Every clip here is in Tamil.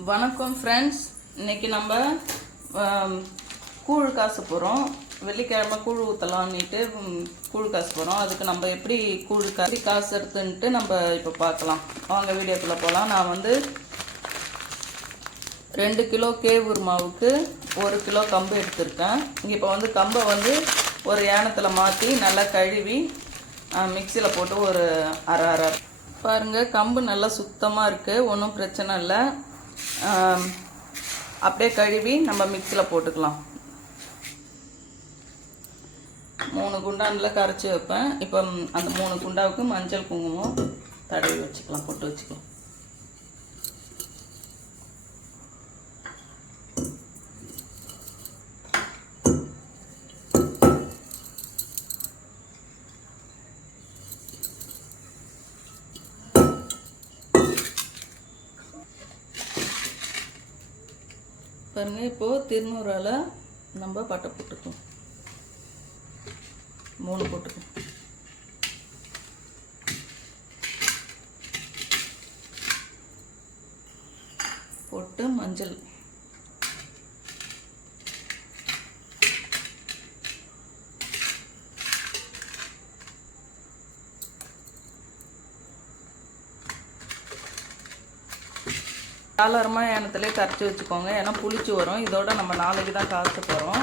வணக்கம் ஃப்ரெண்ட்ஸ் இன்னைக்கு நம்ம கூழ் காசு போகிறோம் வெள்ளிக்கிழமை கூழ் ஊற்றலான்னுட்டு கூழ் காசு போகிறோம் அதுக்கு நம்ம எப்படி கூழ் காசு காசுறதுன்ட்டு நம்ம இப்போ பார்க்கலாம். வாங்க வீடியோக்குள்ளே போகலாம் நான் வந்து ரெண்டு கிலோ கேவூர் மாவுக்கு ஒரு கிலோ கம்பு எடுத்திருக்கேன். இப்போ வந்து கம்பை வந்து ஒரு ஏனத்தில் மாற்றி நல்லா கழுவி மிக்சியில் போட்டு ஒரு அரை அரை பாருங்கள் கம்பு நல்லா சுத்தமாக இருக்குது ஒன்றும் பிரச்சனை இல்லை. அப்படியே கழுவி நம்ம மிக்சியில் போட்டுக்கலாம். மூணு குண்டானில் கரைச்சி வைப்பேன். இப்போ அந்த மூணு குண்டாவுக்கு மஞ்சள் குங்குமம் தடவி வச்சுக்கலாம் போட்டு வச்சுக்கலாம். பாருங்க இப்போ திருநூறால நம்ம பட்டை போட்டுக்கோம் மூணு போட்டுக்கோம் போட்டு மஞ்சள். தாளாரமாக ஏனத்துலேயே கரைச்சி வச்சுக்கோங்க. ஏன்னா புளிச்சு வரும். இதோட நம்ம நாளைக்கு தான் காய்ச்ச போகிறோம்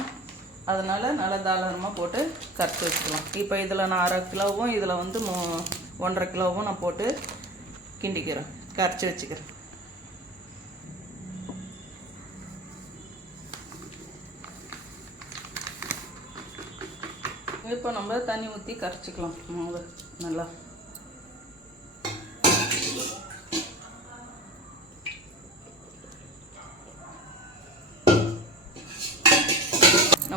அதனால் நல்லா தாளரமாக போட்டு கரைச்சி வச்சுக்கலாம். இப்போ இதில் நான் அரை கிலோவும் இதில் வந்து மூ ஒன்றரை கிலோவும் நான் போட்டு கிண்டிக்கிறேன். கரைச்சி வச்சுக்கிறேன். இப்போ நம்ம தண்ணி ஊற்றி கரைச்சிக்கலாம். மாவு நல்லா.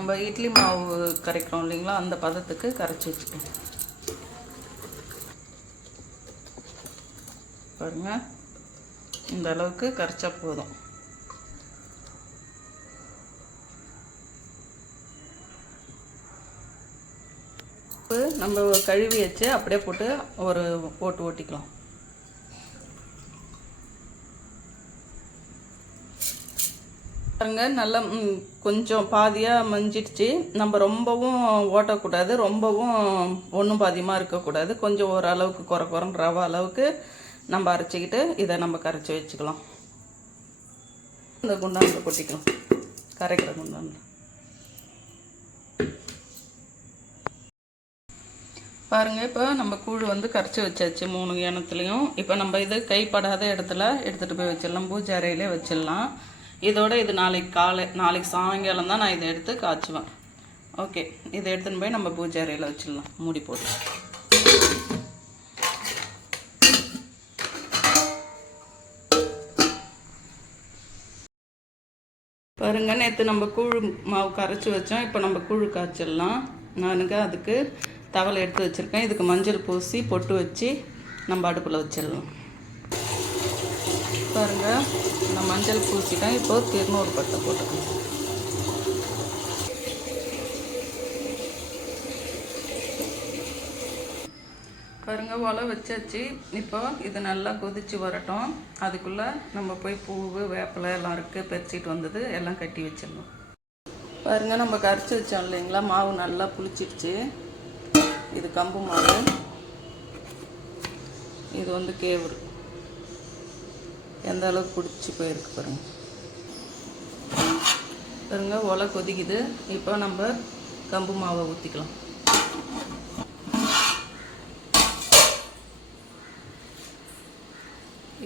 நம்ம இட்லி மாவு கரைக்கிறோம் இல்லைங்களா? அந்த பதத்துக்கு கரைச்சி வச்சுக்கோங்க. பாருங்க. இந்த அளவுக்கு கரைச்சா போதும். நம்ம கழுவி வச்சு அப்படியே போட்டு ஒரு போட்டு ஓட்டிக்கலாம். பாருங்க நல்லா கொஞ்சம் பாதியாக மஞ்சிடுச்சு. நம்ம ரொம்பவும் ஓட்டக்கூடாது ரொம்பவும் ஒன்றும் பாதியமாக இருக்கக்கூடாது. கொஞ்சம் ஓரளவுக்கு குறை குறைன்னு ரவ அளவுக்கு நம்ம அரைச்சிக்கிட்டு இதை நம்ம கரைச்சி வச்சுக்கலாம். இந்த குண்டானில் கொட்டிக்கலாம். கரைக்கிற குண்டானில். பாருங்க இப்போ நம்ம கூழ் வந்து கரைச்சி வச்சாச்சு மூணு ஏனத்துலேயும் இப்போ நம்ம இது கைப்படாத இடத்துல எடுத்துகிட்டு போய் வச்சிடலாம். பூஜை அறையிலே வச்சிடலாம். இதோட இது நாளைக்கு காலை நாளைக்கு சாயங்காலம் தான் நான் இதை எடுத்து காய்ச்சுவேன். ஓகே இதை எடுத்துன்னு போய் நம்ம பூஜை அறையில் வச்சிடலாம். மூடி போட்டு. பாருங்க நேற்று நம்ம கூழ் மாவு கரைச்சி வச்சோம். இப்போ நம்ம கூழ் காய்ச்சிடலாம். நானுங்க அதுக்கு தவளை எடுத்து வச்சுருக்கேன். இதுக்கு மஞ்சள் பூசி பொட்டு வச்சு நம்ம அடுப்பில் வச்சிடலாம். பாருங்க. நான் மஞ்சள் பூசிட்டேன் இப்போ திருநூறு பட்டை போட்டுக்கலாம் பாருங்க ஒலை வச்சாச்சு. இப்போ இது நல்லா கொதிச்சு வரட்டும். அதுக்குள்ளே நம்ம போய் பூவு வேப்பிலை எல்லாம் இருக்குது பறிச்சிட்டு வந்தது எல்லாம் கட்டி வச்சிடணும். பாருங்க நம்ம கரைச்சி வச்சோம் இல்லைங்களா? மாவு நல்லா புளிச்சிடுச்சு. இது கம்பு மாவு. இது வந்து கேவுரு. எந்த அளவுக்கு பிடிச்சி போயிருக்கு பாருங்க. பாருங்க ஒலை கொதிக்குது. இப்போ நம்ம கம்பு மாவை ஊற்றிக்கலாம்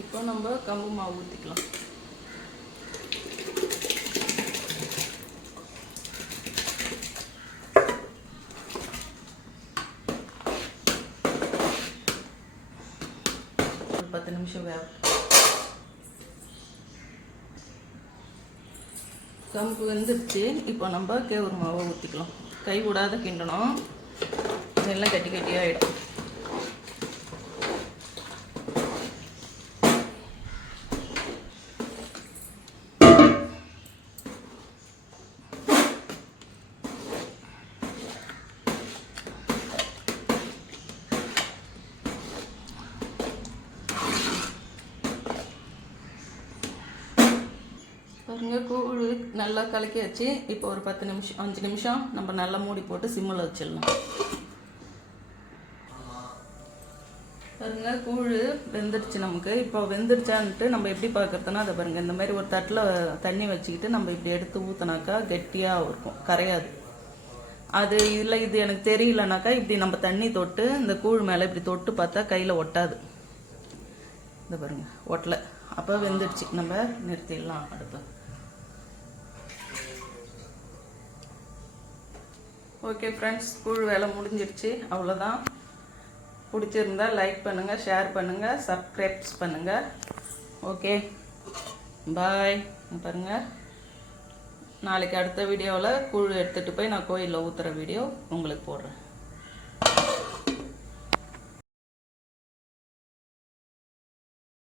இப்போ நம்ம கம்பு மாவு ஊற்றிக்கலாம் ஒரு பத்து நிமிஷம் வேக கம்பு வெந்துருச்சு. இப்போ நம்ம கேவுரு மாவை ஊற்றிக்கலாம் கை விடாத கிண்டணும். எல்லாம் கட்டி கட்டியாகிடும் பாருங்கள் கூழ் நல்லா கலக்கி வச்சு இப்போ ஒரு பத்து நிமிஷம் அஞ்சு நிமிஷம் நம்ம நல்லா மூடி போட்டு சிம்மில் வச்சிடலாம். பாருங்கள் கூழ் வெந்துடுச்சு நமக்கு. இப்போ வெந்துடுச்சான்ட்டு நம்ம எப்படி பார்க்குறதுனா அதை பாருங்க இந்த மாதிரி ஒரு தட்டில் தண்ணி வச்சுக்கிட்டு நம்ம இப்படி எடுத்து ஊற்றினாக்கா கெட்டியாக இருக்கும் கரையாது. அது இல்லை இது எனக்கு தெரியலனாக்கா இப்படி நம்ம தண்ணி தொட்டு இந்த கூழ் மேலே இப்படி தொட்டு பார்த்தா கையில் ஒட்டாது. இந்த பாருங்கள் ஒட்டலை. அப்போ வெந்துடுச்சு. நம்ம நிறுத்திடலாம் அடுப்பை. ஓகே ஃப்ரெண்ட்ஸ் கூழ் வேலை முடிஞ்சிடுச்சு அவ்வளோதான் பிடிச்சிருந்தா லைக் பண்ணுங்கள் ஷேர் பண்ணுங்கள் சப்ஸ்கிரைப்ஸ் பண்ணுங்கள் ஓகே பாய் பாருங்கள் நாளைக்கு அடுத்த வீடியோவில் கூழ் எடுத்துகிட்டு போய் நான் கோயிலில் ஊற்றுற வீடியோ உங்களுக்கு போடுறேன்.